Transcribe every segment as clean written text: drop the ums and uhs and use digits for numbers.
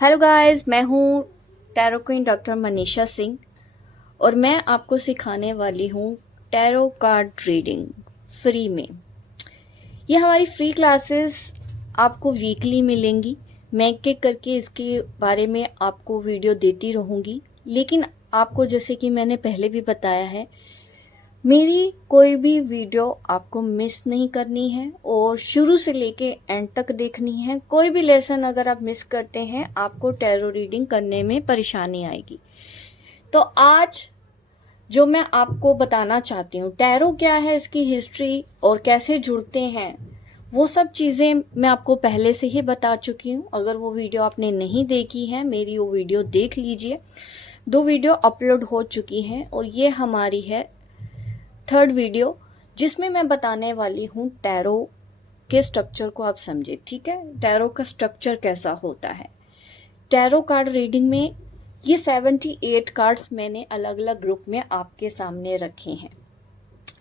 Hello guys, मैं हूँ tarot queen doctor Manisha Singh और मैं आपको सिखाने वाली हूँ टैरो कार्ड रीडिंग फ्री में। ये हमारी फ्री क्लासेस आपको वीकली मिलेंगी। मैं एक-एक करके इसके बारे में आपको वीडियो देती रहूँगी, लेकिन आपको जैसे कि मैंने पहले भी बताया है, मेरी कोई भी वीडियो आपको मिस नहीं करनी है और शुरू से लेके एंड तक देखनी है। कोई भी लेसन अगर आप मिस करते हैं, आपको टैरो रीडिंग करने में परेशानी आएगी। तो आज जो मैं आपको बताना चाहती हूँ, टैरो क्या है, इसकी हिस्ट्री और कैसे जुड़ते हैं, वो सब चीज़ें मैं आपको पहले से ही बता चुकी हूँ। अगर वो वीडियो आपने नहीं देखी है, मेरी वो वीडियो देख लीजिए। 2 वीडियो अपलोड हो चुकी हैं और ये हमारी है थर्ड वीडियो, जिसमें मैं बताने वाली हूँ टैरो के स्ट्रक्चर को आप समझे। ठीक है, टैरो का स्ट्रक्चर कैसा होता है। टैरो कार्ड रीडिंग में ये 78 कार्ड्स मैंने अलग अलग ग्रुप में आपके सामने रखे हैं।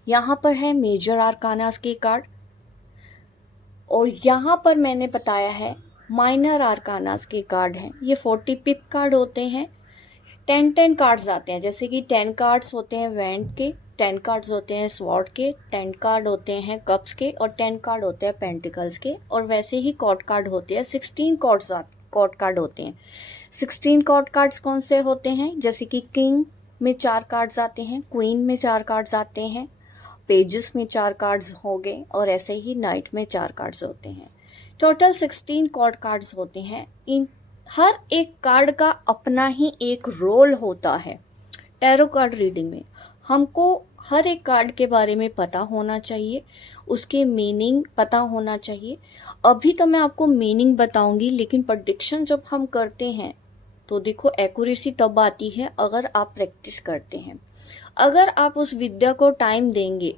यहाँ पर है मेजर आर्कानास के कार्ड और यहाँ पर मैंने बताया है माइनर आर्कानास के कार्ड हैं। ये 40 पिप कार्ड होते हैं। 10 कार्ड्स आते हैं, जैसे कि 10 कार्ड्स होते हैं वैंड के, 10 कार्ड्स होते हैं स्वॉर्ड के, 10 कार्ड होते हैं कप्स के और 10 कार्ड होते हैं पेंटिकल्स के। और वैसे ही कॉर्ड कार्ड होते हैं, 16 कॉर्ड कार्ड होते हैं। 16 कॉर्ड कार्ड्स कौन से होते हैं, जैसे कि किंग में 4 कार्ड्स आते हैं, क्वीन में 4 कार्ड्स आते हैं, पेजेस में 4 कार्ड्स हो गए और ऐसे ही नाइट में 4 कार्ड्स होते हैं। टोटल 16 कॉर्ड कार्ड्स होते हैं। इन हर एक कार्ड का अपना ही एक रोल होता है। टैरो कार्ड रीडिंग में हमको हर एक कार्ड के बारे में पता होना चाहिए, उसके मीनिंग पता होना चाहिए। अभी तो मैं आपको मीनिंग बताऊंगी, लेकिन प्रेडिक्शन जब हम करते हैं तो देखो एक्यूरेसी तब आती है अगर आप प्रैक्टिस करते हैं, अगर आप उस विद्या को टाइम देंगे,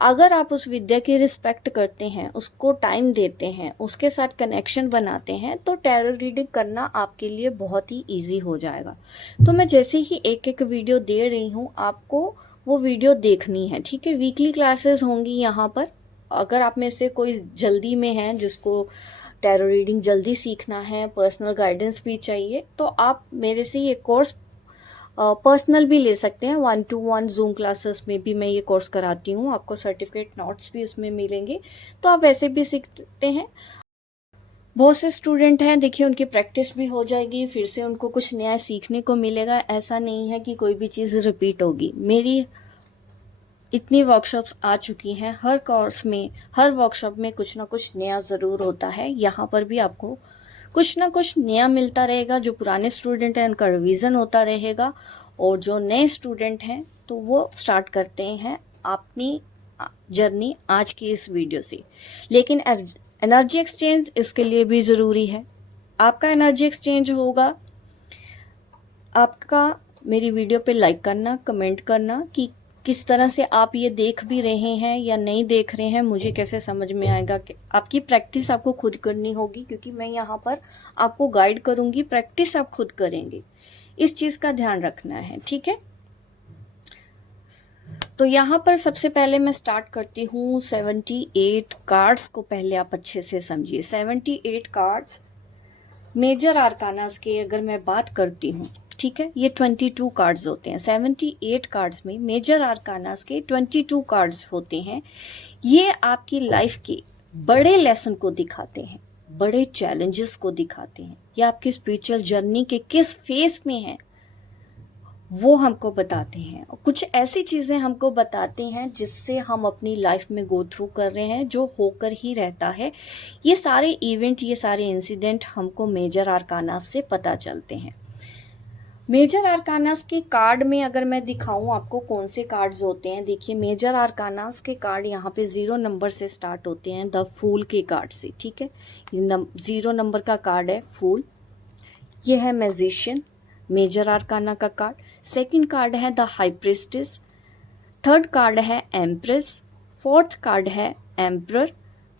अगर आप उस विद्या की रिस्पेक्ट करते हैं, उसको टाइम देते हैं, उसके साथ कनेक्शन बनाते हैं, तो टैरो रीडिंग करना आपके लिए बहुत ही इजी हो जाएगा। तो मैं जैसे ही एक एक वीडियो दे रही हूँ, आपको वो वीडियो देखनी है। ठीक है, वीकली क्लासेस होंगी यहाँ पर। अगर आप में से कोई जल्दी में है, जिसको टैरो रीडिंग जल्दी सीखना है, पर्सनल गाइडेंस भी चाहिए, तो आप मेरे से ये कोर्स पर्सनल भी ले सकते हैं। 1-to-1 जूम क्लासेस में भी मैं ये कोर्स कराती हूँ। आपको सर्टिफिकेट नोट्स भी उसमें मिलेंगे, तो आप वैसे भी सीख सकते हैं। बहुत से स्टूडेंट हैं, देखिए उनकी प्रैक्टिस भी हो जाएगी, फिर से उनको कुछ नया सीखने को मिलेगा। ऐसा नहीं है कि कोई भी चीज़ रिपीट होगी। मेरी इतनी वर्कशॉप्स आ चुकी हैं, हर कोर्स में, हर वर्कशॉप में कुछ ना कुछ नया ज़रूर होता है। यहाँ पर भी आपको कुछ ना कुछ नया मिलता रहेगा। जो पुराने स्टूडेंट हैं उनका रिवीजन होता रहेगा और जो नए स्टूडेंट हैं तो वो स्टार्ट करते हैं अपनी जर्नी आज की इस वीडियो से। लेकिन एनर्जी एक्सचेंज इसके लिए भी ज़रूरी है। आपका एनर्जी एक्सचेंज होगा आपका मेरी वीडियो पे लाइक करना, कमेंट करना कि किस तरह से आप ये देख भी रहे हैं या नहीं देख रहे हैं, मुझे कैसे समझ में आएगा। कि आपकी प्रैक्टिस आपको खुद करनी होगी, क्योंकि मैं यहाँ पर आपको गाइड करूँगी, प्रैक्टिस आप खुद करेंगे। इस चीज़ का ध्यान रखना है, ठीक है। तो यहाँ पर सबसे पहले मैं स्टार्ट करती हूँ 78 कार्ड्स को। पहले आप अच्छे से समझिए। 78 कार्ड्स मेजर आर्कानास के अगर मैं बात करती हूँ, ठीक है, ये 22 कार्ड्स होते हैं। 78 कार्ड्स में मेजर आर्कानास के 22 कार्ड्स होते हैं। ये आपकी लाइफ के बड़े लेसन को दिखाते हैं, बड़े चैलेंजेस को दिखाते हैं, या आपकी स्पिरिचुअल जर्नी के किस फेज में है वो हमको बताते हैं। और कुछ ऐसी चीज़ें हमको बताते हैं जिससे हम अपनी लाइफ में गो थ्रू कर रहे हैं, जो होकर ही रहता है। ये सारे इवेंट, ये सारे इंसिडेंट हमको मेजर आर्कानास से पता चलते हैं। मेजर आर्कानास के कार्ड में अगर मैं दिखाऊं आपको कौन से कार्ड्स होते हैं, देखिए मेजर आर्कानास के कार्ड यहाँ पे 0 नंबर से स्टार्ट होते हैं, द फूल के कार्ड से। ठीक है, 0 नंबर का कार्ड है फूल। ये है मैजिशियन, मेजर आर्काना का कार्ड। सेकंड कार्ड है the high priestess. Third card है एम्प्रेस। फोर्थ कार्ड है एम्परर।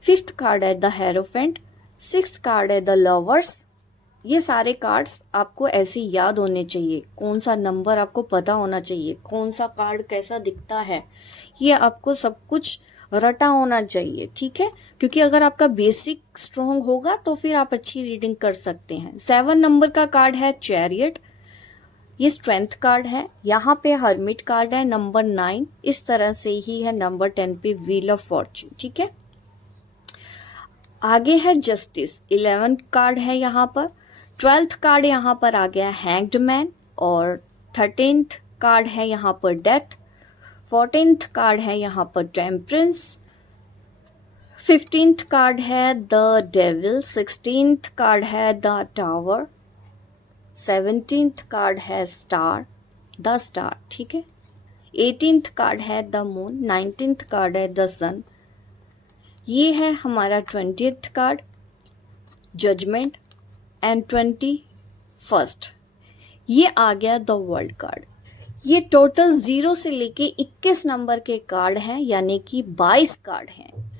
फिफ्थ कार्ड है द हेरोफेंट। सिक्स्थ कार्ड है द लवर्स। ये सारे कार्ड्स आपको ऐसे याद होने चाहिए। कौन सा नंबर आपको पता होना चाहिए, कौन सा कार्ड कैसा दिखता है, ये आपको सब कुछ रटा होना चाहिए, ठीक है, क्योंकि अगर आपका बेसिक स्ट्रॉन्ग होगा तो फिर आप अच्छी रीडिंग कर सकते हैं। 7 नंबर का कार्ड है चैरियट, ये स्ट्रेंथ कार्ड है। यहाँ पे हर्मिट कार्ड है नंबर 9, इस तरह से ही है नंबर 10 पे व्हील ऑफ फॉर्च्यून, ठीक है। आगे है जस्टिस, 11 कार्ड है यहाँ पर। 12th कार्ड यहाँ पर आ गया हैंग्ड मैन, और 13th कार्ड है यहाँ पर डेथ। 14th कार्ड है यहाँ पर टेम्परेंस। 15th कार्ड है द डेविल। 16th कार्ड है द टावर। 17th कार्ड है स्टार, द स्टार, ठीक है। 18th कार्ड है द मून। 19th कार्ड है द सन। ये है हमारा 20th card judgement, and 21st ये आ गया द वर्ल्ड कार्ड। ये टोटल 0 से लेके 21 नंबर के कार्ड हैं, यानी कि 22 कार्ड हैं।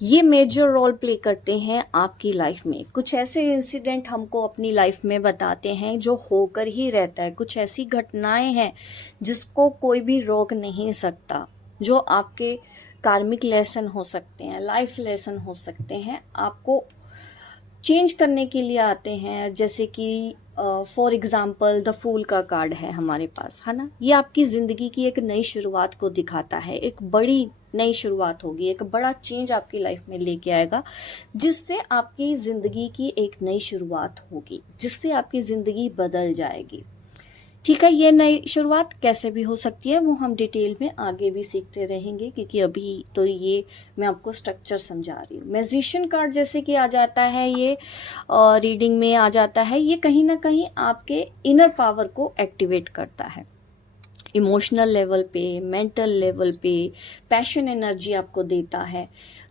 ये मेजर रोल प्ले करते हैं आपकी लाइफ में। कुछ ऐसे इंसिडेंट हमको अपनी लाइफ में बताते हैं जो होकर ही रहता है। कुछ ऐसी घटनाएं हैं जिसको कोई भी रोक नहीं सकता, जो आपके कार्मिक लेसन हो सकते हैं, लाइफ लेसन हो सकते हैं, आपको चेंज करने के लिए आते हैं। जैसे कि फॉर एग्ज़ाम्पल द फूल का कार्ड है हमारे पास, है ना। ये आपकी ज़िंदगी की एक नई शुरुआत को दिखाता है। एक बड़ी नई शुरुआत होगी, एक बड़ा चेंज आपकी लाइफ में लेके आएगा, जिससे आपकी ज़िंदगी की एक नई शुरुआत होगी, जिससे आपकी ज़िंदगी बदल जाएगी, ठीक है। ये नई शुरुआत कैसे भी हो सकती है वो हम डिटेल में आगे भी सीखते रहेंगे, क्योंकि अभी तो ये मैं आपको स्ट्रक्चर समझा रही हूँ। मैजिशियन कार्ड जैसे कि आ जाता है, ये रीडिंग में आ जाता है, ये कहीं ना कहीं आपके इनर पावर को एक्टिवेट करता है। इमोशनल लेवल पे, मेंटल लेवल पे पैशन एनर्जी आपको देता है।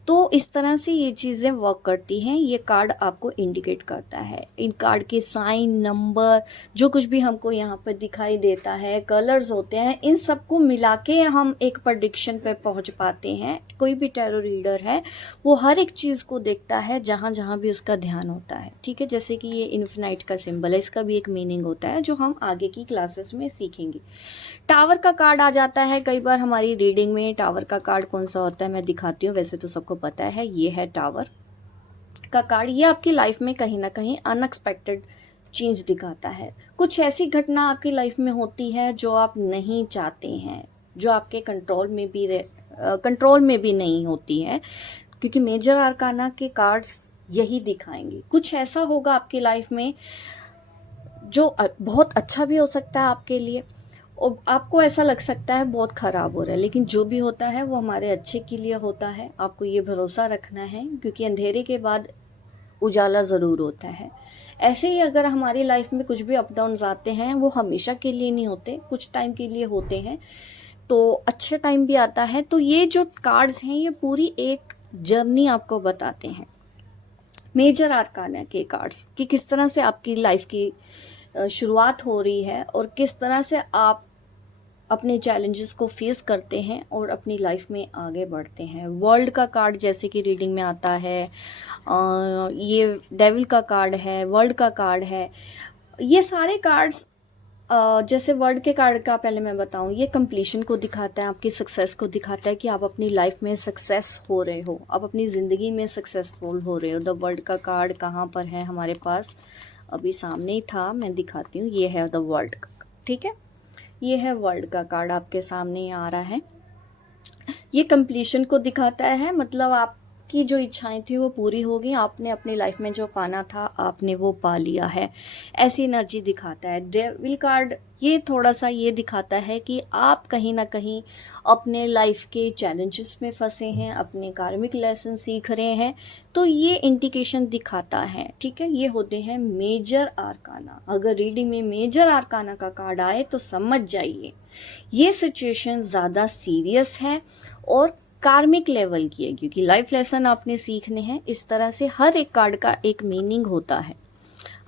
तो इस तरह से ये चीज़ें वर्क करती हैं। ये कार्ड आपको इंडिकेट करता है। इन कार्ड के साइन, नंबर, जो कुछ भी हमको यहाँ पर दिखाई देता है, कलर्स होते हैं, इन सबको मिला के हम एक प्रेडिक्शन पे पहुँच पाते हैं। कोई भी टैरो रीडर है वो हर एक चीज़ को देखता है जहाँ जहाँ भी उसका ध्यान होता है, ठीक है। जैसे कि ये इन्फिनाइट का सिंबल है, इसका भी एक मीनिंग होता है जो हम आगे की क्लासेस में सीखेंगे। टावर का कार्ड आ जाता है कई बार हमारी रीडिंग में। टावर का कार्ड कौन सा होता है मैं दिखाती हूँ, वैसे तो सबको पता है। ये है टावर का कार्ड। ये आपकी लाइफ में कहीं ना कहीं अनएक्सपेक्टेड चेंज दिखाता है। कुछ ऐसी घटना आपकी लाइफ में होती है जो आप नहीं चाहते हैं, जो आपके कंट्रोल में भी नहीं होती है, क्योंकि मेजर आर्काना के कार्ड्स यही दिखाएंगे। कुछ ऐसा होगा आपकी लाइफ में जो बहुत अच्छा भी हो सकता है आपके लिए, और आपको ऐसा लग सकता है बहुत ख़राब हो रहा है, लेकिन जो भी होता है वो हमारे अच्छे के लिए होता है। आपको ये भरोसा रखना है, क्योंकि अंधेरे के बाद उजाला ज़रूर होता है। ऐसे ही अगर हमारी लाइफ में कुछ भी अप डाउन्स आते हैं, वो हमेशा के लिए नहीं होते, कुछ टाइम के लिए होते हैं, तो अच्छे टाइम भी आता है। तो ये जो कार्ड्स हैं ये पूरी एक जर्नी आपको बताते हैं, मेजर आर्काना के कार्ड्स, कि किस तरह से आपकी लाइफ की शुरुआत हो रही है और किस तरह से आप अपने चैलेंजेस को फेस करते हैं और अपनी लाइफ में आगे बढ़ते हैं। वर्ल्ड का कार्ड जैसे कि रीडिंग में आता है, ये डेविल का कार्ड है, वर्ल्ड का कार्ड है। ये सारे कार्ड्स, जैसे वर्ल्ड के कार्ड का पहले मैं बताऊं, ये कंप्लीशन को दिखाता है, आपकी सक्सेस को दिखाता है कि आप अपनी लाइफ में सक्सेस हो रहे हो, आप अपनी ज़िंदगी में सक्सेसफुल हो रहे हो। द वर्ल्ड का कार्ड कहाँ पर है हमारे पास, अभी सामने ही था, मैं दिखाती हूँ। ये है द वर्ल्ड का, ठीक है। ये है वर्ल्ड का कार्ड, आपके सामने आ रहा है। ये कंप्लीशन को दिखाता है, मतलब आपकी जो इच्छाएं थी वो पूरी हो गई, आपने अपनी लाइफ में जो पाना था आपने वो पा लिया है, ऐसी एनर्जी दिखाता है। डेविल कार्ड ये थोड़ा सा ये दिखाता है कि आप कहीं ना कहीं अपने लाइफ के चैलेंजेस में फंसे हैं, अपने कार्मिक लेसन सीख रहे हैं, तो ये इंडिकेशन दिखाता है, ठीक है। ये होते हैं मेजर आर्काना। अगर रीडिंग में मेजर आर्काना का कार्ड आए तो समझ जाइए ये सिचुएशन ज़्यादा सीरियस है और कार्मिक लेवल की है, क्योंकि लाइफ लेसन आपने सीखने हैं। इस तरह से हर एक कार्ड का एक मीनिंग होता है।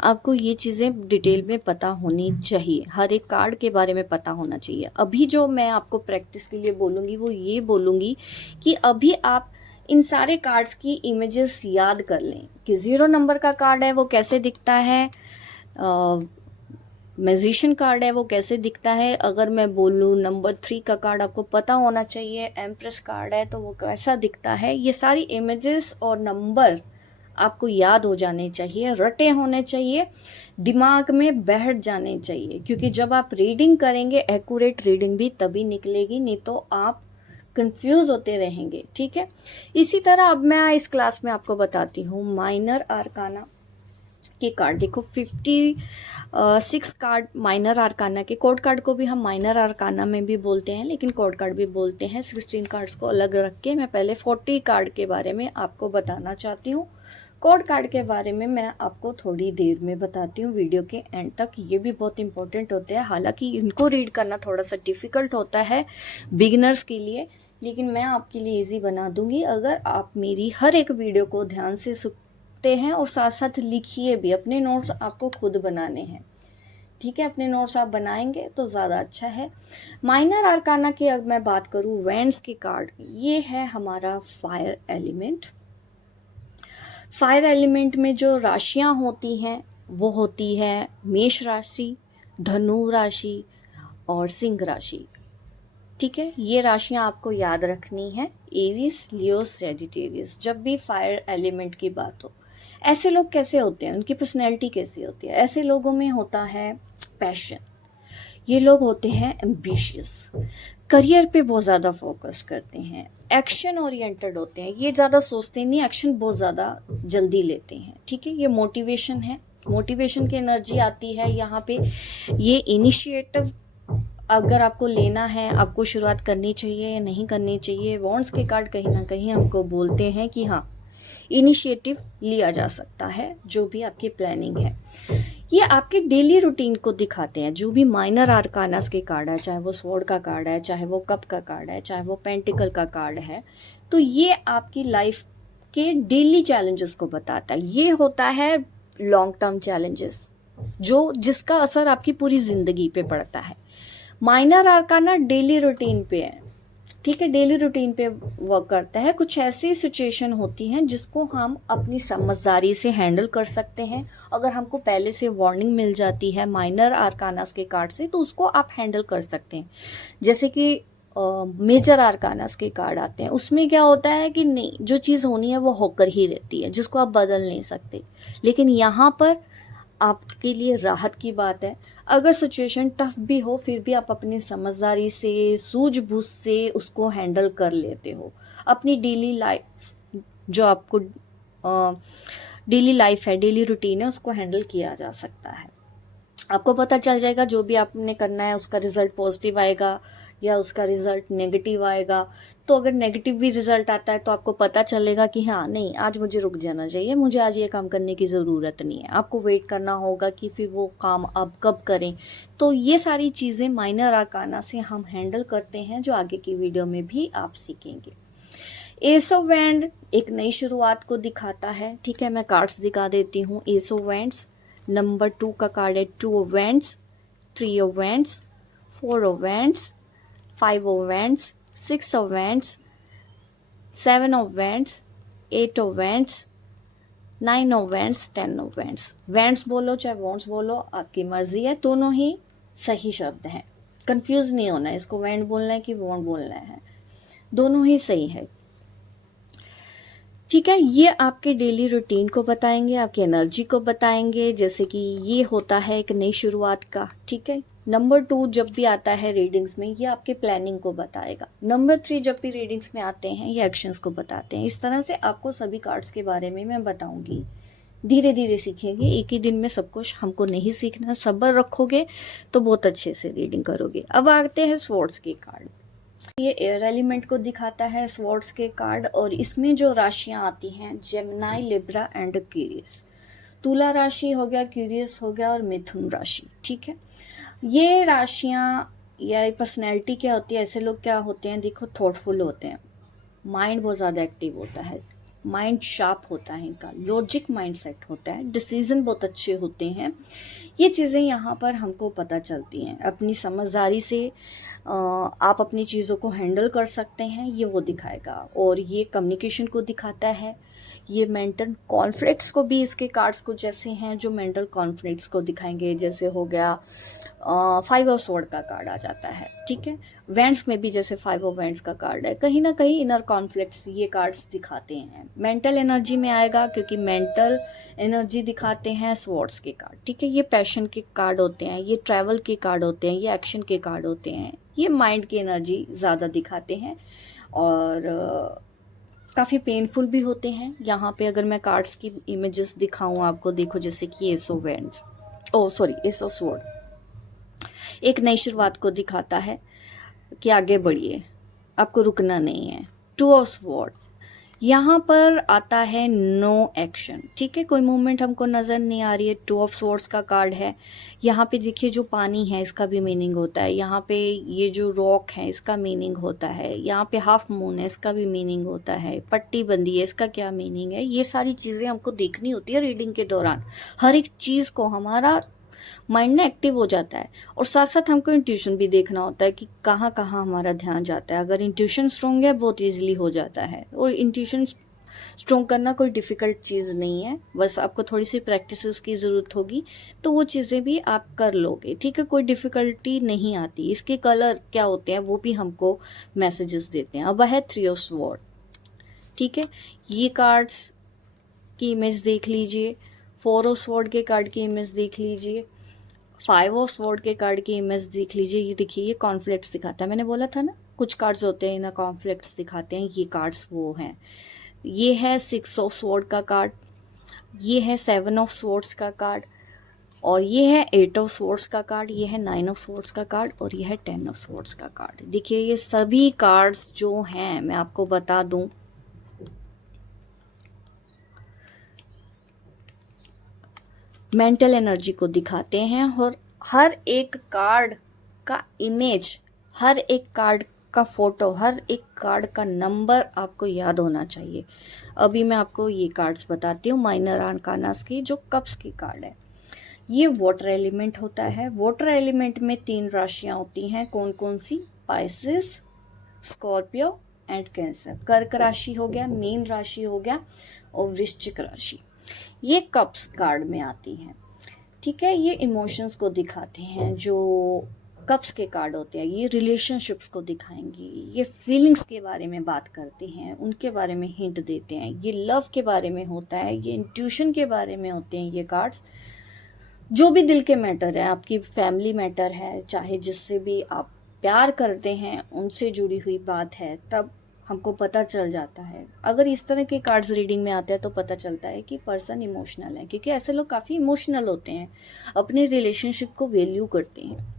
आपको ये चीज़ें डिटेल में पता होनी चाहिए, हर एक कार्ड के बारे में पता होना चाहिए। अभी जो मैं आपको प्रैक्टिस के लिए बोलूँगी वो ये बोलूँगी कि अभी आप इन सारे कार्ड्स की इमेजेस याद कर लें कि 0 नंबर का कार्ड है वो कैसे दिखता है, मैजिशियन कार्ड है वो कैसे दिखता है, अगर मैं बोलूँ नंबर 3 का कार्ड आपको पता होना चाहिए, एम्प्रेस कार्ड है तो वो कैसा दिखता है। ये सारी इमेजेस और नंबर आपको याद हो जाने चाहिए, रटे होने चाहिए, दिमाग में बैठ जाने चाहिए, क्योंकि जब आप रीडिंग करेंगे एक्यूरेट रीडिंग भी तभी निकलेगी, नहीं तो आप कंफ्यूज होते रहेंगे। ठीक है, इसी तरह अब मैं इस क्लास में आपको बताती हूँ माइनर आर्काना के कार्ड। देखो 56 कार्ड माइनर आर्काना के, कोड कार्ड को भी हम माइनर आर्काना में भी बोलते हैं लेकिन कोड कार्ड भी बोलते हैं। 16 कार्ड्स को अलग रख के मैं पहले 40 कार्ड के बारे में आपको बताना चाहती हूँ। कोड कार्ड के बारे में मैं आपको थोड़ी देर में बताती हूँ वीडियो के एंड तक। ये भी बहुत इंपॉर्टेंट होते हैं, हालांकि इनको रीड करना थोड़ा सा डिफ़िकल्ट होता है बिगिनर्स के लिए, लेकिन मैं आपके लिए इजी बना दूंगी अगर आप मेरी हर एक वीडियो को ध्यान से सुनते हैं और साथ साथ लिखिए भी। अपने नोट्स आपको खुद बनाने हैं, ठीक है, अपने नोट्स आप बनाएंगे तो ज़्यादा अच्छा है। माइनर आर्काना की अगर मैं बात करूँ वेंड्स के कार्ड, ये है हमारा फायर एलिमेंट। फायर एलिमेंट में जो राशियां होती हैं वो होती है मेष राशि, धनु राशि और सिंह राशि। ठीक है, ये राशियां आपको याद रखनी है, एरीज, लियो, सैजिटेरियस। जब भी फायर एलिमेंट की बात हो, ऐसे लोग कैसे होते हैं, उनकी पर्सनैलिटी कैसी होती है? ऐसे लोगों में होता है पैशन, ये लोग होते हैं एम्बिशियस, करियर पे बहुत ज़्यादा फोकस करते हैं, एक्शन ओरिएंटेड होते हैं, ये ज़्यादा सोचते नहीं, एक्शन बहुत ज़्यादा जल्दी लेते हैं। ठीक है, ये मोटिवेशन है, मोटिवेशन की एनर्जी आती है यहाँ पे। ये इनिशिएटिव अगर आपको लेना है, आपको शुरुआत करनी चाहिए या नहीं करनी चाहिए, वॉन्ड्स के कार्ड कहीं ना कहीं हमको बोलते हैं कि हाँ इनिशिएटिव लिया जा सकता है, जो भी आपकी प्लानिंग है। ये आपके डेली रूटीन को दिखाते हैं। जो भी माइनर आर्कानास के कार्ड है, चाहे वो स्वॉर्ड का कार्ड है, चाहे वो कप का कार्ड है, चाहे वो पेंटिकल का कार्ड है, तो ये आपकी लाइफ के डेली चैलेंजेस को बताता है। ये होता है लॉन्ग टर्म चैलेंजेस, जो जिसका असर आपकी पूरी जिंदगी पे पड़ता है। माइनर आर्काना डेली रूटीन पे है, ठीक है, डेली रूटीन पे वर्क करता है। कुछ ऐसी सिचुएशन होती हैं जिसको हम अपनी समझदारी से हैंडल कर सकते हैं। अगर हमको पहले से वार्निंग मिल जाती है माइनर आर्कानास के कार्ड से, तो उसको आप हैंडल कर सकते हैं। जैसे कि मेजर आर्कानास के कार्ड आते हैं, उसमें क्या होता है कि नहीं, जो चीज़ होनी है वो होकर ही रहती है, जिसको आप बदल नहीं सकते। लेकिन यहाँ पर आपके लिए राहत की बात है, अगर सिचुएशन टफ भी हो फिर भी आप अपनी समझदारी से, सूझबूझ से उसको हैंडल कर लेते हो। अपनी डेली लाइफ, जो आपको डेली लाइफ है, डेली रूटीन है, उसको हैंडल किया जा सकता है। आपको पता चल जाएगा जो भी आपने करना है उसका रिजल्ट पॉजिटिव आएगा या उसका रिजल्ट नेगेटिव आएगा। तो अगर नेगेटिव भी रिजल्ट आता है तो आपको पता चलेगा कि हाँ नहीं, आज मुझे रुक जाना चाहिए, मुझे आज ये काम करने की ज़रूरत नहीं है। आपको वेट करना होगा कि फिर वो काम आप कब करें। तो ये सारी चीज़ें माइनर आर्काना से हम हैंडल करते हैं, जो आगे की वीडियो में भी आप सीखेंगे। एस ऑफ वैंड एक नई शुरुआत को दिखाता है। ठीक है, मैं कार्ड्स दिखा देती हूँ। एस ऑफ वैंड्स, नंबर 2 का कार्ड है 2 of wands, 3 of wands, 4 of wands, 5 of wands, 6 of wands, 7 of wands, 8 of wands, 9 of wands, 10 of wands. Wands बोलो चाहे वॉन्ड्स बोलो, आपकी मर्जी है, दोनों ही सही शब्द हैं। कंफ्यूज नहीं होना है, इसको वैंड बोलना है कि वॉन्ड बोलना है, दोनों ही सही है। ठीक है, ये आपके डेली रूटीन को बताएंगे, आपकी एनर्जी को बताएंगे, जैसे कि ये होता है एक नई शुरुआत का। ठीक है, नंबर 2 जब भी आता है रीडिंग्स में, ये आपके प्लानिंग को बताएगा। नंबर 3 जब भी रीडिंग्स में आते हैं, ये एक्शंस को बताते हैं। इस तरह से आपको सभी कार्ड्स के बारे में मैं बताऊंगी। धीरे धीरे सीखेंगे, एक ही दिन में सब कुछ हमको नहीं सीखना। सब्र रखोगे तो बहुत अच्छे से रीडिंग करोगे। अब आते हैं स्वॉर्ड्स के कार्ड। ये एयर एलिमेंट को दिखाता है स्वॉर्ड्स के कार्ड, और इसमें जो राशियां आती हैं जेमिनी, लिब्रा एंड क्यूरियस। तुला राशि हो गया, क्यूरियस हो गया और मिथुन राशि। ठीक है, ये राशियां या पर्सनैलिटी क्या होती है, ऐसे लोग क्या होते हैं, देखो थॉटफुल होते हैं, माइंड बहुत ज़्यादा एक्टिव होता है, माइंड शार्प होता है, इनका लॉजिक माइंड सेट होता है, डिसीजन बहुत अच्छे होते हैं। ये चीज़ें यहाँ पर हमको पता चलती हैं। अपनी समझदारी से आप अपनी चीज़ों को हैंडल कर सकते हैं, ये वो दिखाएगा। और ये कम्युनिकेशन को दिखाता है। ये मेंटल कॉन्फ्लिक्ट्स को भी, इसके कार्ड्स कुछ ऐसे हैं जो मेंटल कॉन्फ्लिक्ट्स को दिखाएंगे। जैसे हो गया 5 ऑफ स्वॉर्ड का कार्ड आ जाता है, ठीक है। वेंट्स में भी जैसे 5 ऑफ वेंट्स का कार्ड है, कहीं ना कहीं इनर कॉन्फ्लिक्ट्स ये कार्ड्स दिखाते हैं। मेंटल एनर्जी में आएगा क्योंकि मेंटल एनर्जी दिखाते हैं स्वॉर्ड्स के कार्ड, ठीक है। ये पैशन के कार्ड होते हैं, ये ट्रैवल के कार्ड होते हैं, ये एक्शन के कार्ड होते हैं, ये माइंड की एनर्जी ज़्यादा दिखाते हैं और काफ़ी पेनफुल भी होते हैं। यहाँ पे अगर मैं कार्ड्स की इमेजेस दिखाऊं आपको, देखो जैसे कि S of vents, S of sword एक नई शुरुआत को दिखाता है कि आगे बढ़िए, आपको रुकना नहीं है। 2 ऑफ स्वॉर्ड यहाँ पर आता है नो एक्शन, ठीक है, कोई मूवमेंट हमको नज़र नहीं आ रही है। 2 ऑफ स्वॉर्ड्स का कार्ड है। यहाँ पे देखिए जो पानी है इसका भी मीनिंग होता है, यहाँ पे ये जो रॉक है इसका मीनिंग होता है, यहाँ पे हाफ मून है इसका भी मीनिंग होता है, पट्टी बंदी है इसका क्या मीनिंग है। ये सारी चीज़ें हमको देखनी होती है रीडिंग के दौरान। हर एक चीज़ को हमारा माइंड ना एक्टिव हो जाता है और साथ साथ हमको इंट्यूशन भी देखना होता है कि कहाँ कहाँ हमारा ध्यान जाता है। अगर इंट्यूशन स्ट्रॉन्ग है बहुत इजीली हो जाता है, और इंट्यूशन स्ट्रॉन्ग करना कोई डिफ़िकल्ट चीज़ नहीं है, बस आपको थोड़ी सी प्रैक्टिसेस की ज़रूरत होगी तो वो चीज़ें भी आप कर लोगे, ठीक है। कोई डिफ़िकल्टी नहीं आती। इसके कलर क्या होते हैं वो भी हमको मैसेजेस देते हैं। अब है 3 ऑफ स्वॉर्ड, ठीक है। ये कार्ड्स की इमेज देख लीजिए, 4 ऑफ स्वॉर्ड के कार्ड की इमेज देख लीजिए, 5 ऑफ स्वॉर्ड के कार्ड की इमेज देख लीजिए। ये देखिए ये कॉन्फ्लिक्ट्स दिखाता है, मैंने बोला था ना कुछ कार्ड्स होते हैं ना कॉन्फ्लिक्ट्स दिखाते हैं, ये कार्ड्स वो हैं। ये है 6 ऑफ स्वॉर्ड का कार्ड, ये है 7 ऑफ स्वॉर्ड्स का कार्ड, और ये है 8 ऑफ स्वॉर्ड्स का कार्ड, ये है 9 ऑफ स्वॉर्ड्स का कार्ड, और ये है 10 ऑफ स्वॉर्ड्स का कार्ड। देखिए ये सभी कार्ड्स जो हैं मैं आपको बता दूं, मेंटल एनर्जी को दिखाते हैं, और हर एक कार्ड का इमेज, हर एक कार्ड का फोटो, हर एक कार्ड का नंबर आपको याद होना चाहिए। अभी मैं आपको ये कार्ड्स बताती हूँ माइनर आर्कानास की, जो कप्स की कार्ड है। ये वाटर एलिमेंट होता है। वाटर एलिमेंट में 3 राशियाँ होती हैं, कौन कौन सी? Pisces, Scorpio and Cancer. कर्क राशि हो गया, मीन राशि हो गया, और वृश्चिक राशि। ये कप्स कार्ड में आती हैं, ठीक है। ये इमोशंस को दिखाते हैं। जो कप्स के कार्ड होते हैं ये रिलेशनशिप्स को दिखाएंगी, ये फीलिंग्स के बारे में बात करते हैं, उनके बारे में हिंट देते हैं। ये लव के बारे में होता है, ये इंट्यूशन के बारे में होते हैं ये कार्ड्स। जो भी दिल के मैटर है, आपकी फैमिली मैटर है, चाहे जिससे भी आप प्यार करते हैं उनसे जुड़ी हुई बात है, तब हमको पता चल जाता है। अगर इस तरह के कार्ड्स रीडिंग में आते हैं तो पता चलता है कि पर्सन इमोशनल है, क्योंकि ऐसे लोग काफ़ी इमोशनल होते हैं, अपने रिलेशनशिप को वैल्यू करते हैं,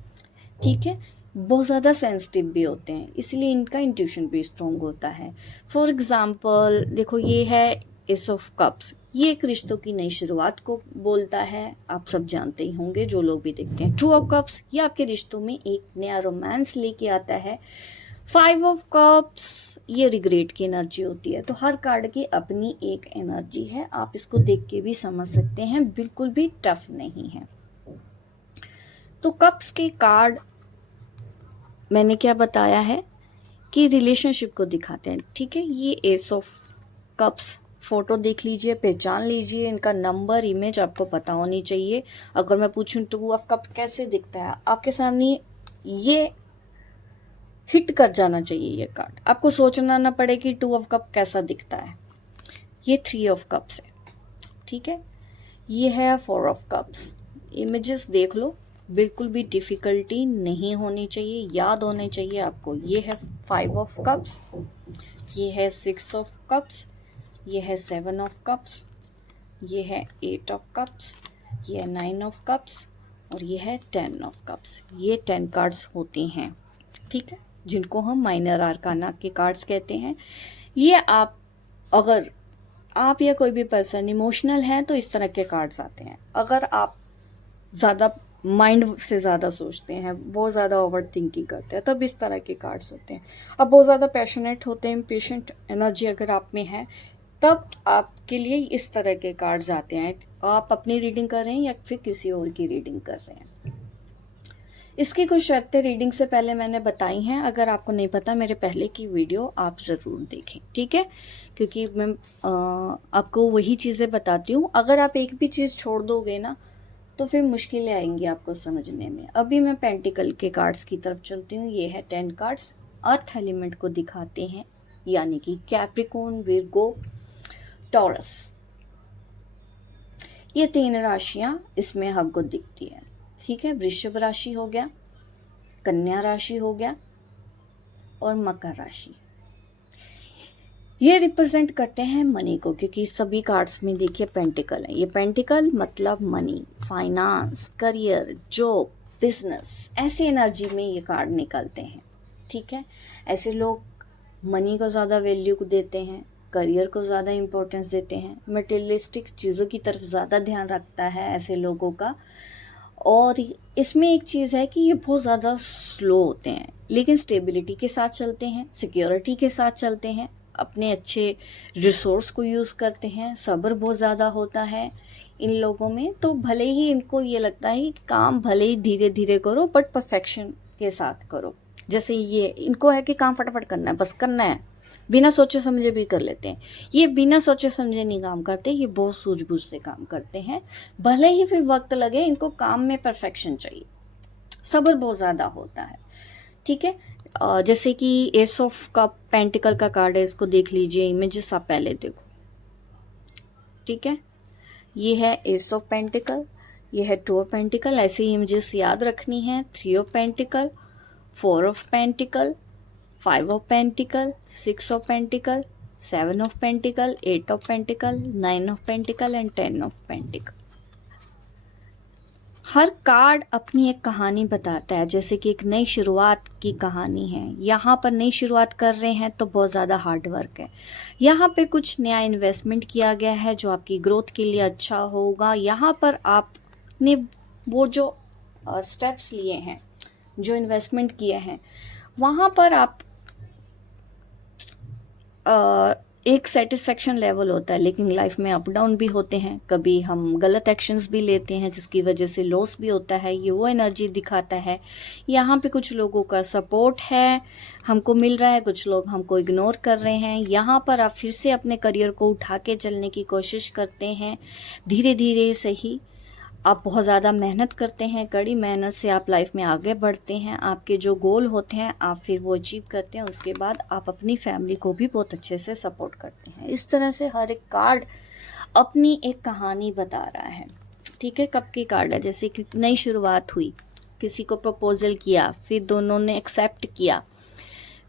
ठीक है। बहुत ज़्यादा सेंसिटिव भी होते हैं, इसलिए इनका इंट्यूशन भी स्ट्रॉन्ग होता है। फॉर एग्ज़ाम्पल देखो ये है एस ऑफ कप्स, ये एक रिश्तों की नई शुरुआत को बोलता है, आप सब जानते ही होंगे जो लोग भी देखते हैं। 2 ऑफ कप्स, ये आपके रिश्तों में एक नया रोमांस लेके आता है। 5 ऑफ कप्स, ये रिग्रेट की एनर्जी होती है। तो हर कार्ड की अपनी एक एनर्जी है, आप इसको देख के भी समझ सकते हैं, बिल्कुल भी टफ नहीं है। तो कप्स के कार्ड मैंने क्या बताया है कि रिलेशनशिप को दिखाते हैं, ठीक है। ये एस ऑफ कप्स, फोटो देख लीजिए, पहचान लीजिए, इनका नंबर, इमेज आपको पता होनी चाहिए। अगर मैं पूछूं 2 ऑफ कप्स कैसे दिखता है, आपके सामने ये हिट कर जाना चाहिए ये कार्ड, आपको सोचना ना पड़े कि 2 ऑफ कप कैसा दिखता है। ये 3 ऑफ कप्स है, ठीक है। ये है 4 ऑफ कप्स, इमेजेस देख लो, बिल्कुल भी डिफ़िकल्टी नहीं होनी चाहिए, याद होने चाहिए आपको। ये है 5 ऑफ कप्स, ये है 6 ऑफ कप्स, ये है 7 ऑफ कप्स, ये है 8 ऑफ कप्स, ये है 9 ऑफ कप्स, और ये है 10 ऑफ कप्स। ये 10 कार्ड्स होते हैं, ठीक है, जिनको हम माइनर आर्काना के कार्ड्स कहते हैं। ये आप, अगर आप या कोई भी पर्सन इमोशनल है तो इस तरह के कार्ड्स आते हैं। अगर आप ज़्यादा माइंड से ज़्यादा सोचते हैं, बहुत ज़्यादा ओवर थिंकिंग करते हैं, तब इस तरह के कार्ड्स होते हैं। अब बहुत ज़्यादा पैशनेट होते हैं, इम्पेशेंट एनर्जी अगर आप में है, तब आपके लिए इस तरह के कार्ड्स आते हैं। आप अपनी रीडिंग कर रहे हैं या फिर किसी और की रीडिंग कर रहे हैं। इसकी कुछ शर्तें रीडिंग से पहले मैंने बताई हैं, अगर आपको नहीं पता मेरे पहले की वीडियो आप ज़रूर देखें, ठीक है, क्योंकि मैं आपको वही चीज़ें बताती हूँ। अगर आप एक भी चीज़ छोड़ दोगे ना तो फिर मुश्किलें आएंगी आपको समझने में। अभी मैं पेंटिकल के कार्ड्स की तरफ चलती हूँ। ये है 10 कार्ड्स, अर्थ एलिमेंट को दिखाते हैं, यानी कि कैप्रिकॉर्न, विर्गो, टॉरस, ये 3 राशियां इसमें हमको दिखती है, ठीक है। वृषभ राशि हो गया, कन्या राशि हो गया और मकर राशि। ये रिप्रेजेंट करते हैं मनी को, क्योंकि सभी कार्ड्स में देखिए पेंटिकल है। ये पेंटिकल मतलब money, finance, career, job, business, ऐसी एनर्जी में ये कार्ड निकलते हैं, ठीक है। ऐसे लोग मनी को ज़्यादा वैल्यू देते हैं, करियर को ज़्यादा इम्पोर्टेंस देते हैं, मटेरियलिस्टिक चीज़ों की तरफ ज़्यादा ध्यान रखता है ऐसे लोगों का। और इसमें एक चीज़ है कि ये बहुत ज़्यादा स्लो होते हैं, लेकिन स्टेबिलिटी के साथ चलते हैं, सिक्योरिटी के साथ चलते हैं, अपने अच्छे रिसोर्स को यूज़ करते हैं, सब्र बहुत ज़्यादा होता है इन लोगों में। तो भले ही इनको ये लगता है कि काम भले ही धीरे धीरे करो बट परफेक्शन के साथ करो। जैसे ये इनको है कि काम फटाफट करना है, बस करना है, बिना सोचे समझे भी कर लेते हैं। ये बिना सोचे समझे नहीं काम करते, ये बहुत सूझबूझ से काम करते हैं, भले ही फिर वक्त लगे, इनको काम में परफेक्शन चाहिए, सब्र बहुत ज़्यादा होता है, ठीक है। जैसे कि एस ऑफ का पेंटिकल का कार्ड है, इसको देख लीजिए, इमेजेस आप पहले देखो, ठीक है। ये है एस ऑफ पेंटिकल, ये है 2 ऑफ पेंटिकल, ऐसे ही इमेजेस याद रखनी है। 3 of pentacle, 4 of pentacle, 5 of pentacle, 6 of pentacle, 7 of pentacle, 8 of pentacle, 9 of pentacle and 10 of pentacle. Her card अपनी एक कहानी बताता है, जैसे कि एक नई शुरुआत की कहानी है। यहाँ पर नई शुरुआत कर रहे हैं तो बहुत ज़्यादा हार्ड वर्क है। यहाँ पे कुछ नया इन्वेस्टमेंट किया गया है जो आपकी ग्रोथ के लिए अच्छा होगा। यहाँ पर आपने वो जो स्टेप्स लिए हैं, जो इन्वेस्टमेंट किए हैं, वहाँ पर आप एक सेटिस्फेक्शन लेवल होता है, लेकिन लाइफ में अप डाउन भी होते हैं, कभी हम गलत एक्शंस भी लेते हैं जिसकी वजह से लॉस भी होता है। ये वो एनर्जी दिखाता है। यहाँ पे कुछ लोगों का सपोर्ट है हमको मिल रहा है, कुछ लोग हमको इग्नोर कर रहे हैं। यहाँ पर आप फिर से अपने करियर को उठा के चलने की कोशिश करते हैं, धीरे धीरे सही। आप बहुत ज़्यादा मेहनत करते हैं, कड़ी मेहनत से आप लाइफ में आगे बढ़ते हैं। आपके जो गोल होते हैं आप फिर वो अचीव करते हैं। उसके बाद आप अपनी फैमिली को भी बहुत अच्छे से सपोर्ट करते हैं। इस तरह से हर एक कार्ड अपनी एक कहानी बता रहा है, ठीक है। कब की कार्ड है, जैसे कि नई शुरुआत हुई, किसी को प्रपोजल किया, फिर दोनों ने एक्सेप्ट किया,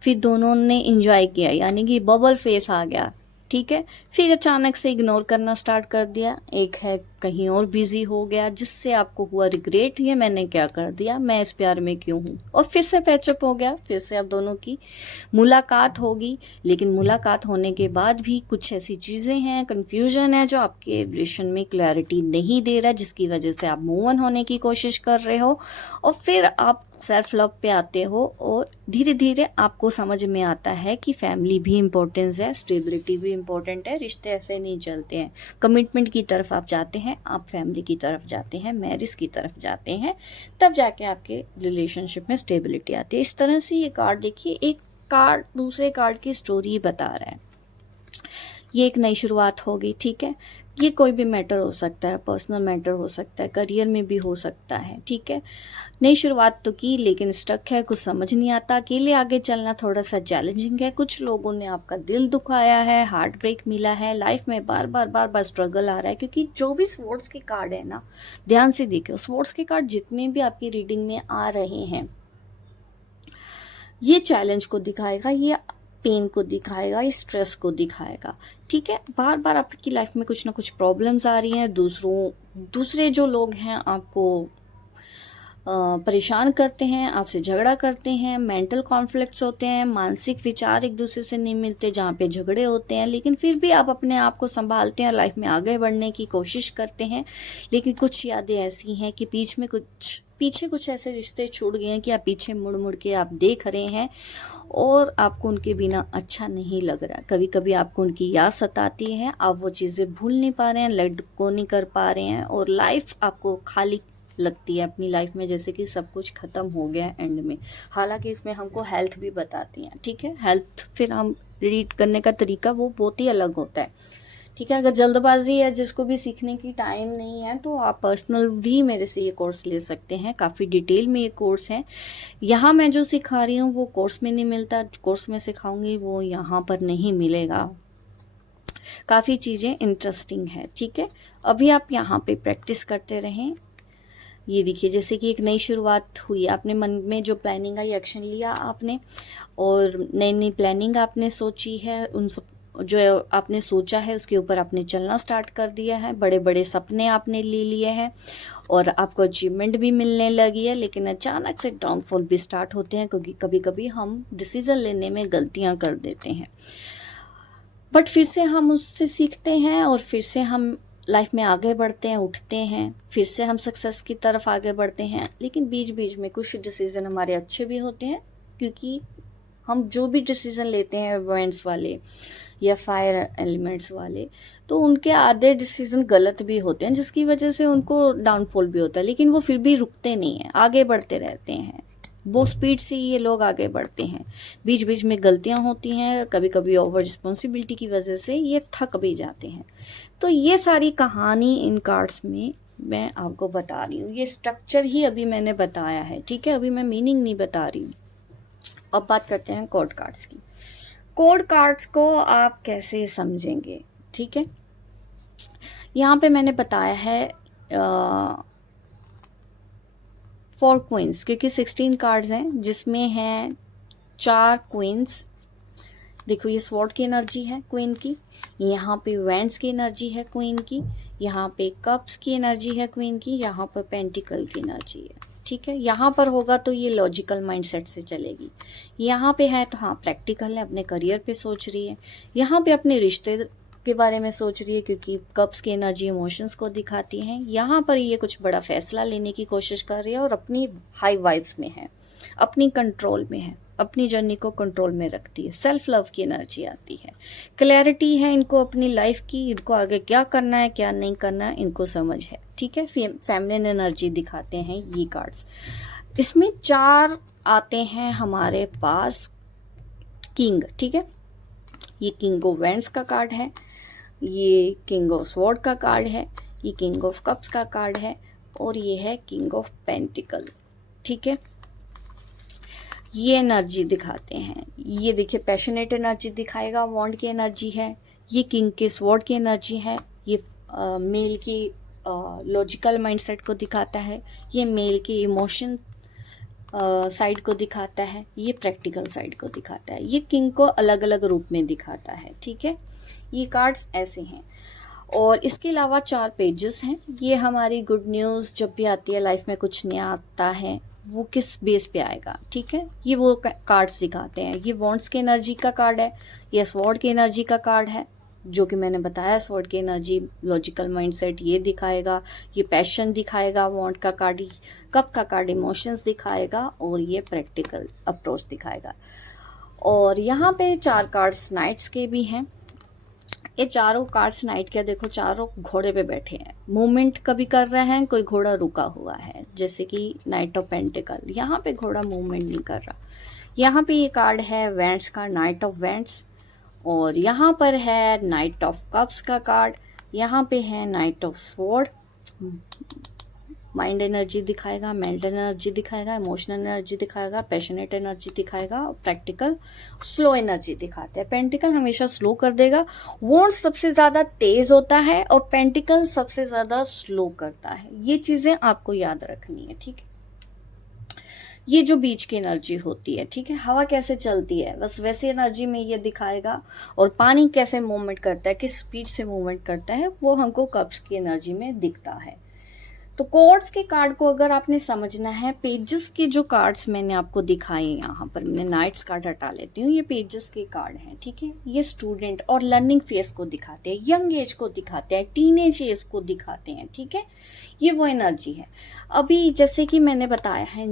फिर दोनों ने इंजॉय किया, यानी कि बबल फेस आ गया, ठीक है। फिर अचानक से इग्नोर करना स्टार्ट कर दिया, एक है कहीं और बिजी हो गया, जिससे आपको हुआ रिग्रेट, ये मैंने क्या कर दिया, मैं इस प्यार में क्यों हूँ, और फिर से पैचअप हो गया, फिर से आप दोनों की मुलाकात होगी। लेकिन मुलाकात होने के बाद भी कुछ ऐसी चीज़ें हैं, कन्फ्यूजन है जो आपके रिलेशन में क्लैरिटी नहीं दे रहा, जिसकी वजह से आप मूव ऑन होने की कोशिश कर रहे हो। और फिर आप सेल्फ लव पे आते हो और धीरे धीरे आपको समझ में आता है कि फैमिली भी इम्पोर्टेंस है, स्टेबिलिटी भी इम्पोर्टेंट है, रिश्ते ऐसे नहीं चलते हैं। कमिटमेंट की तरफ आप जाते हैं, आप फैमिली की तरफ जाते हैं, मैरिज की तरफ जाते हैं, तब जाके आपके रिलेशनशिप में स्टेबिलिटी आती है। इस तरह से ये कार्ड देखिए, एक कार्ड दूसरे कार्ड की स्टोरी बता रहा है। ये एक नई शुरुआत होगी, ठीक है। ये कोई भी मैटर हो सकता है, पर्सनल मैटर हो सकता है, करियर में भी हो सकता है, ठीक है। नई शुरुआत तो की लेकिन स्टक है, कुछ समझ नहीं आता, अकेले आगे चलना थोड़ा सा चैलेंजिंग है। कुछ लोगों ने आपका दिल दुखाया है, हार्ट ब्रेक मिला है, लाइफ में बार बार स्ट्रगल आ रहा है। क्योंकि जो भी स्वॉर्ड्स के कार्ड है ना, ध्यान से देखो, स्वॉर्ड्स के कार्ड जितने भी आपकी रीडिंग में आ रहे हैं, ये चैलेंज को दिखाएगा, ये पेन को दिखाएगा, इस स्ट्रेस को दिखाएगा, ठीक है। बार बार आपकी लाइफ में कुछ ना कुछ प्रॉब्लम्स आ रही हैं, दूसरे जो लोग हैं आपको परेशान करते हैं, आपसे झगड़ा करते हैं, मेंटल कॉन्फ्लिक्ट्स होते हैं, मानसिक विचार एक दूसरे से नहीं मिलते, जहाँ पे झगड़े होते हैं। लेकिन फिर भी आप अपने आप को संभालते हैं, लाइफ में आगे बढ़ने की कोशिश करते हैं। लेकिन कुछ यादें ऐसी हैं कि पीछे कुछ ऐसे रिश्ते छूट गए हैं कि आप पीछे मुड़ मुड़ के आप देख रहे हैं और आपको उनके बिना अच्छा नहीं लग रहा। कभी कभी आपको उनकी याद सताती है, आप वो चीज़ें भूल नहीं पा रहे हैं, लेट गो नहीं कर पा रहे हैं, और लाइफ आपको खाली लगती है अपनी लाइफ में, जैसे कि सब कुछ ख़त्म हो गया है एंड में। हालांकि इसमें हमको हेल्थ भी बताती हैं, ठीक है। हेल्थ फिर हम रीड करने का तरीका वो बहुत ही अलग होता है, ठीक है। अगर जल्दबाजी है, जिसको भी सीखने की टाइम नहीं है, तो आप पर्सनल भी मेरे से ये कोर्स ले सकते हैं। काफ़ी डिटेल में ये कोर्स है। यहाँ मैं जो सिखा रही हूँ वो कोर्स में नहीं मिलता, कोर्स में सिखाऊंगी वो यहाँ पर नहीं मिलेगा। काफ़ी चीज़ें इंटरेस्टिंग है, ठीक है। अभी आप यहाँ पे प्रैक्टिस करते रहें। ये देखिए, जैसे कि एक नई शुरुआत हुई, आपने मन में जो प्लानिंग आई, एक्शन लिया आपने, और नई नई प्लानिंग आपने सोची है, उन सब जो आपने सोचा है उसके ऊपर आपने चलना स्टार्ट कर दिया है। बड़े बड़े सपने आपने ले लिए हैं और आपको अचीवमेंट भी मिलने लगी है। लेकिन अचानक से डाउनफॉल भी स्टार्ट होते हैं, क्योंकि कभी कभी हम डिसीज़न लेने में गलतियां कर देते हैं, बट फिर से हम उससे सीखते हैं और फिर से हम लाइफ में आगे बढ़ते हैं, उठते हैं, फिर से हम सक्सेस की तरफ आगे बढ़ते हैं। लेकिन बीच बीच में कुछ डिसीज़न हमारे अच्छे भी होते हैं, क्योंकि हम जो भी डिसीज़न लेते हैं इवेंट्स वाले या फायर एलिमेंट्स वाले, तो उनके आधे डिसीज़न गलत भी होते हैं, जिसकी वजह से उनको डाउनफॉल भी होता है। लेकिन वो फिर भी रुकते नहीं हैं, आगे बढ़ते रहते हैं। वो स्पीड से ये लोग आगे बढ़ते हैं। बीच बीच में गलतियां होती हैं, कभी कभी ओवर रिस्पॉन्सिबिलिटी की वजह से ये थक भी जाते हैं। तो ये सारी कहानी इन कार्ड्स में मैं आपको बता रही हूँ। ये स्ट्रक्चर ही अभी मैंने बताया है, ठीक है। अभी मैं मीनिंग नहीं बता रही हूँ। अब बात करते हैं कोड कार्ड्स की। कोड कार्ड्स को आप कैसे समझेंगे, ठीक है। यहाँ पे मैंने बताया है 4 क्वींस, क्योंकि 16 कार्ड्स हैं, जिसमें हैं 4 क्वींस। देखो, ये स्वॉर्ड की एनर्जी है क्वीन की, यहाँ पे वैंड्स की एनर्जी है क्वीन की, यहाँ पे कप्स की एनर्जी है क्वीन की, यहाँ पर पेंटिकल की एनर्जी है, ठीक है। यहाँ पर होगा तो ये लॉजिकल माइंडसेट से चलेगी। यहाँ पे है तो हाँ प्रैक्टिकल है, अपने करियर पे सोच रही है। यहाँ पे अपने रिश्ते के बारे में सोच रही है, क्योंकि कप्स की एनर्जी इमोशंस को दिखाती है। यहाँ पर ये कुछ बड़ा फैसला लेने की कोशिश कर रही है और अपनी हाई वाइब्स में है, अपनी कंट्रोल में है, अपनी जर्नी को कंट्रोल में रखती है। सेल्फ लव की एनर्जी आती है, क्लैरिटी है इनको अपनी लाइफ की, इनको आगे क्या करना है क्या नहीं करना है इनको समझ है, ठीक है। फेमिनिन एनर्जी दिखाते हैं ये कार्ड्स। इसमें 4 आते हैं हमारे पास किंग, ठीक है। ये किंग ऑफ वैंड्स का कार्ड है, ये किंग ऑफ स्वॉर्ड का कार्ड है, ये किंग ऑफ कप्स का कार्ड है, और ये है किंग ऑफ पेंटिकल, ठीक है। ये एनर्जी दिखाते हैं। ये देखिए, पैशनेट एनर्जी दिखाएगा, वॉन्ड की एनर्जी है। ये किंग के स्वॉर्ड की एनर्जी है। ये मेल की लॉजिकल माइंडसेट को दिखाता है। ये मेल के इमोशन साइड को दिखाता है। ये प्रैक्टिकल साइड को दिखाता है। ये किंग को अलग अलग रूप में दिखाता है, ठीक है। ये कार्ड्स ऐसे हैं। और इसके अलावा 4 पेजेस हैं। ये हमारी गुड न्यूज़ जब भी आती है लाइफ में, कुछ नया आता है, वो किस बेस पे आएगा, ठीक है। ये वो कार्ड्स दिखाते हैं। ये वॉन्ड्स की एनर्जी का कार्ड है, ये स्वॉर्ड की एनर्जी का कार्ड है, जो कि मैंने बताया। स्वॉर्ड की एनर्जी लॉजिकल माइंडसेट ये दिखाएगा, ये पैशन दिखाएगा, वॉन्ड का कार्ड, कप का कार्ड इमोशंस दिखाएगा, और ये प्रैक्टिकल अप्रोच दिखाएगा। और यहाँ पे 4 कार्ड्स नाइट्स के भी हैं। ये चारों कार्ड्स नाइट के, देखो चारों घोड़े पे बैठे हैं, मूवमेंट कभी कर रहे हैं, कोई घोड़ा रुका हुआ है, जैसे कि नाइट ऑफ पेंटिकल। यहाँ पे घोड़ा मूवमेंट नहीं कर रहा। यहाँ पे ये कार्ड है वैंड्स का, नाइट ऑफ वैंड्स, और यहाँ पर है नाइट ऑफ कप्स का कार्ड। यहाँ पे है night of sword. Mind energy दिखाएगा, मेंटल एनर्जी दिखाएगा, इमोशनल एनर्जी दिखाएगा, पैशनेट एनर्जी दिखाएगा, प्रैक्टिकल स्लो एनर्जी दिखाते हैं। पेंटिकल हमेशा स्लो कर देगा, वॉन्ड सबसे ज़्यादा तेज होता है और पेंटिकल सबसे ज़्यादा स्लो करता है। ये चीज़ें आपको याद रखनी है, ठीक है। ये जो बीच की एनर्जी होती है, ठीक है, हवा कैसे चलती है बस वैसी एनर्जी में ये दिखाएगा। और पानी कैसे मूवमेंट करता है, किस स्पीड से मूवमेंट करता है, वो हमको कप्स की एनर्जी में दिखता है। तो कोर्ड्स के कार्ड को अगर आपने समझना है, पेजेस के जो कार्ड्स मैंने आपको दिखाए, यहाँ पर मैंने नाइट्स कार्ड हटा लेती हूँ, ये पेजेस के कार्ड हैं, ठीक है। ये स्टूडेंट और लर्निंग फेज को दिखाते हैं, यंग एज को दिखाते हैं, टीनेज एज को दिखाते हैं, ठीक है। ये वो एनर्जी है। अभी जैसे कि मैंने बताया है,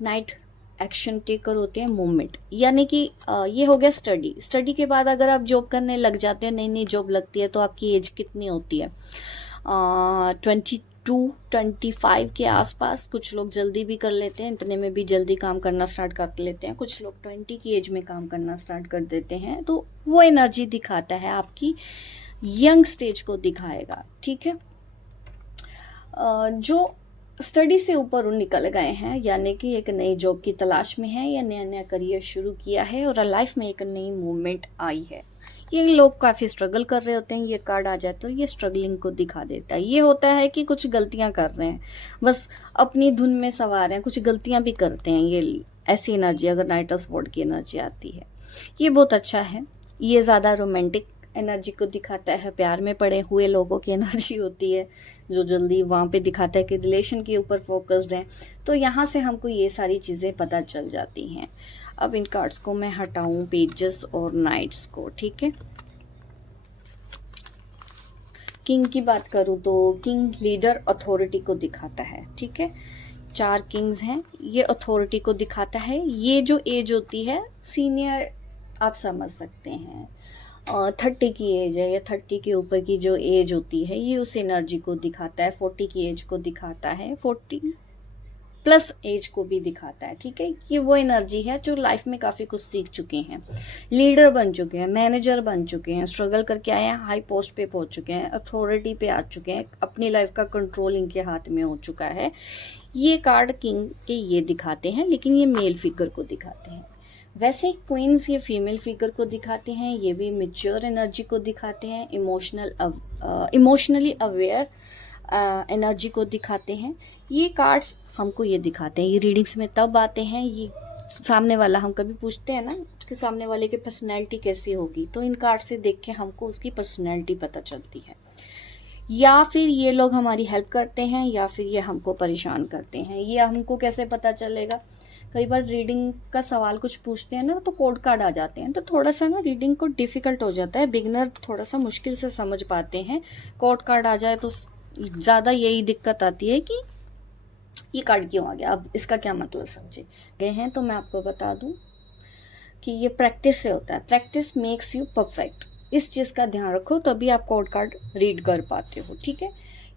नाइट एक्शन टेकर होते हैं, मूवमेंट, यानी कि ये हो गया स्टडी के बाद अगर आप जॉब करने लग जाते हैं, नई नई जॉब लगती है, तो आपकी एज कितनी होती है, 22-25 के आसपास। कुछ लोग जल्दी भी कर लेते हैं, इतने में भी जल्दी काम करना स्टार्ट कर लेते हैं। कुछ लोग 20 की एज में काम करना स्टार्ट कर देते हैं। तो वो एनर्जी दिखाता है, आपकी यंग स्टेज को दिखाएगा, ठीक है। जो स्टडी से ऊपर निकल गए हैं, यानी कि एक नई जॉब की तलाश में है या नया नया करियर शुरू किया है और लाइफ में एक नई मूवमेंट आई है, ये लोग काफ़ी स्ट्रगल कर रहे होते हैं। ये कार्ड आ जाए तो ये स्ट्रगलिंग को दिखा देता है। ये होता है कि कुछ गलतियां कर रहे हैं, बस अपनी धुन में सवार हैं, कुछ गलतियां भी करते हैं। ये ऐसी एनर्जी, अगर नाइट ऑफ स्वॉर्ड की एनर्जी आती है, ये बहुत अच्छा है। ये ज़्यादा रोमांटिक एनर्जी को दिखाता है, प्यार में पड़े हुए लोगों की एनर्जी होती है, जो जल्दी वहाँ पे दिखाता है कि रिलेशन के ऊपर फोकस्ड है। तो यहाँ से हमको ये सारी चीज़ें पता चल जाती हैं। अब इन कार्ड्स को मैं हटाऊं, पेजेस और नाइट्स को, ठीक है। किंग की बात करूं तो किंग लीडर अथॉरिटी को दिखाता है, ठीक है। 4 किंग्स हैं, ये अथॉरिटी को दिखाता है। ये जो एज होती है सीनियर, आप समझ सकते हैं, 30 की एज है या 30 के ऊपर की जो एज होती है, ये उस एनर्जी को दिखाता है। 40 की एज को दिखाता है, 40 प्लस एज को भी दिखाता है, ठीक है। ये वो एनर्जी है जो लाइफ में काफ़ी कुछ सीख चुके हैं, लीडर बन चुके हैं, मैनेजर बन चुके हैं, स्ट्रगल करके आए हैं, हाई पोस्ट पे पहुंच चुके हैं, अथॉरिटी पे आ चुके हैं, अपनी लाइफ का कंट्रोल इनके हाथ में हो चुका है। ये कार्ड किंग के ये दिखाते हैं, लेकिन ये मेल फिगर को दिखाते हैं। वैसे क्वींस ये फीमेल फिगर को दिखाते हैं, ये भी मैच्योर एनर्जी को दिखाते हैं, इमोशनली अवेयर एनर्जी को दिखाते हैं। ये कार्ड्स हमको ये दिखाते हैं, ये रीडिंग्स में तब आते हैं, ये सामने वाला, हम कभी पूछते हैं ना कि सामने वाले की पर्सनैलिटी कैसी होगी, तो इन कार्ड से देख के हमको उसकी पर्सनैलिटी पता चलती है। या फिर ये लोग हमारी हेल्प करते हैं या फिर ये हमको परेशान करते हैं, ये हमको कैसे पता चलेगा। कई बार रीडिंग का सवाल कुछ पूछते हैं ना, तो कोड कार्ड आ जाते हैं, तो थोड़ा सा ना रीडिंग को डिफ़िकल्ट हो जाता है, बिगनर थोड़ा सा मुश्किल से समझ पाते हैं। कोड कार्ड आ जाए तो ज़्यादा यही दिक्कत आती है कि ये कार्ड क्यों आ गया, अब इसका क्या मतलब समझे गए हैं। तो मैं आपको बता दूं कि ये प्रैक्टिस से होता है, प्रैक्टिस मेक्स यू परफेक्ट। इस चीज़ का ध्यान रखो, तभी आप कोड कार्ड रीड कर पाते हो, ठीक है।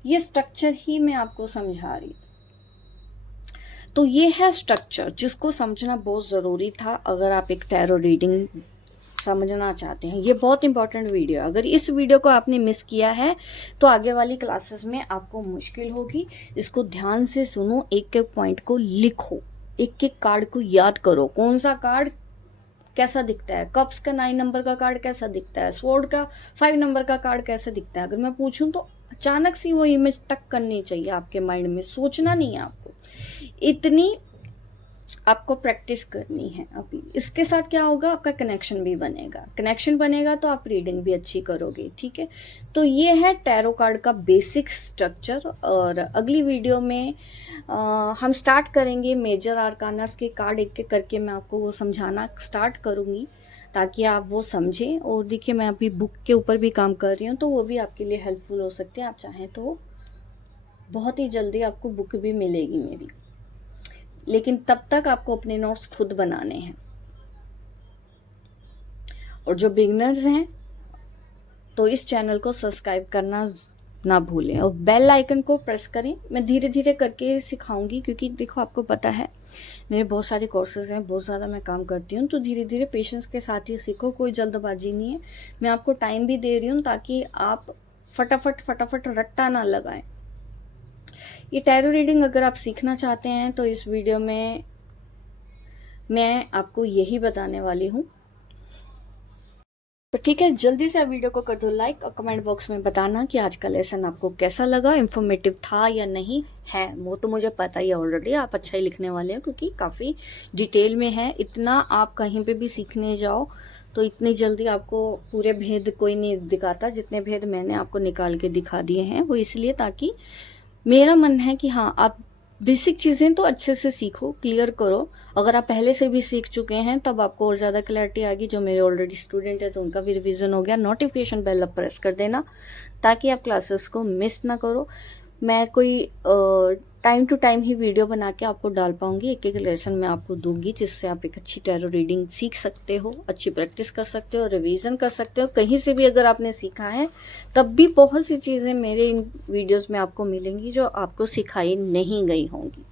ये स्ट्रक्चर ही मैं आपको समझा रही हूँ। तो ये है स्ट्रक्चर, जिसको समझना बहुत ज़रूरी था अगर आप एक टैरो रीडिंग समझना चाहते हैं। ये बहुत इंपॉर्टेंट वीडियो है, अगर इस वीडियो को आपने मिस किया है तो आगे वाली क्लासेस में आपको मुश्किल होगी। इसको ध्यान से सुनो, एक एक पॉइंट को लिखो, एक एक कार्ड को याद करो, कौन सा कार्ड कैसा दिखता है, कप्स का 9 नंबर का कार्ड कैसा दिखता है, स्वॉर्ड का 5 नंबर का कार्ड कैसा दिखता है। अगर मैं पूछूं तो अचानक से वो इमेज टक करनी चाहिए आपके माइंड में, सोचना नहीं है आपको, इतनी आपको प्रैक्टिस करनी है। अभी इसके साथ क्या होगा, आपका कनेक्शन भी बनेगा, कनेक्शन बनेगा तो आप रीडिंग भी अच्छी करोगे, ठीक है। तो ये है टैरो कार्ड का बेसिक स्ट्रक्चर। और अगली वीडियो में हम स्टार्ट करेंगे मेजर आर्कानास के कार्ड एक एक करके, मैं आपको वो समझाना स्टार्ट करूँगी ताकि आप वो समझें। और देखिए, मैं अभी बुक के ऊपर भी काम कर रही हूँ, तो वो भी आपके लिए हेल्पफुल हो सकते हैं। आप चाहें तो बहुत ही जल्दी आपको बुक भी मिलेगी मेरी, लेकिन तब तक आपको अपने नोट्स खुद बनाने हैं। और जो बिगनर्स हैं तो इस चैनल को सब्सक्राइब करना ना भूलें और बेल आइकन को प्रेस करें। मैं धीरे धीरे करके सिखाऊंगी, क्योंकि देखो आपको पता है मेरे बहुत सारे कोर्सेज हैं, बहुत ज़्यादा मैं काम करती हूँ, तो धीरे धीरे पेशेंस के साथ ही सीखो, कोई जल्दबाजी नहीं है। मैं आपको टाइम भी दे रही हूँ ताकि आप फटाफट रट्टा ना लगाएं। ये टैरो रीडिंग अगर आप सीखना चाहते हैं तो इस वीडियो में मैं आपको यही बताने वाली हूँ। तो ठीक है, जल्दी से वीडियो को कर दो लाइक और कमेंट बॉक्स में बताना कि आज का लेसन आपको कैसा लगा, इन्फॉर्मेटिव था या नहीं है। वो तो मुझे पता ही है ऑलरेडी, आप अच्छा ही लिखने वाले हो क्योंकि काफ़ी डिटेल में है। इतना आप कहीं पे भी सीखने जाओ तो इतनी जल्दी आपको पूरे भेद कोई नहीं दिखाता, जितने भेद मैंने आपको निकाल के दिखा दिए हैं वो इसलिए ताकि मेरा मन है कि हाँ, आप बेसिक चीज़ें तो अच्छे से सीखो, क्लियर करो। अगर आप पहले से भी सीख चुके हैं तब आपको और ज़्यादा क्लैरिटी आएगी। जो मेरे ऑलरेडी स्टूडेंट है तो उनका भी रिवीजन हो गया। नोटिफिकेशन बेल अब प्रेस कर देना ताकि आप क्लासेस को मिस ना करो। मैं कोई टाइम टू टाइम ही वीडियो बना के आपको डाल पाऊंगी, एक एक लेसन मैं आपको दूंगी, जिससे आप एक अच्छी टैरो रीडिंग सीख सकते हो, अच्छी प्रैक्टिस कर सकते हो, रिवीजन कर सकते हो। कहीं से भी अगर आपने सीखा है तब भी बहुत सी चीज़ें मेरे इन वीडियोस में आपको मिलेंगी जो आपको सिखाई नहीं गई होंगी।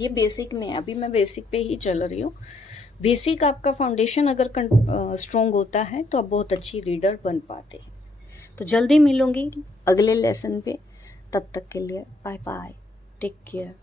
ये बेसिक में, अभी मैं बेसिक पे ही चल रही हूँ। बेसिक आपका फाउंडेशन अगर स्ट्रॉन्ग होता है तो आप बहुत अच्छी रीडर बन पाते हैं। तो जल्दी मिलूंगी अगले लेसन पे, तब तक के लिए बाय बाय, टेक केयर।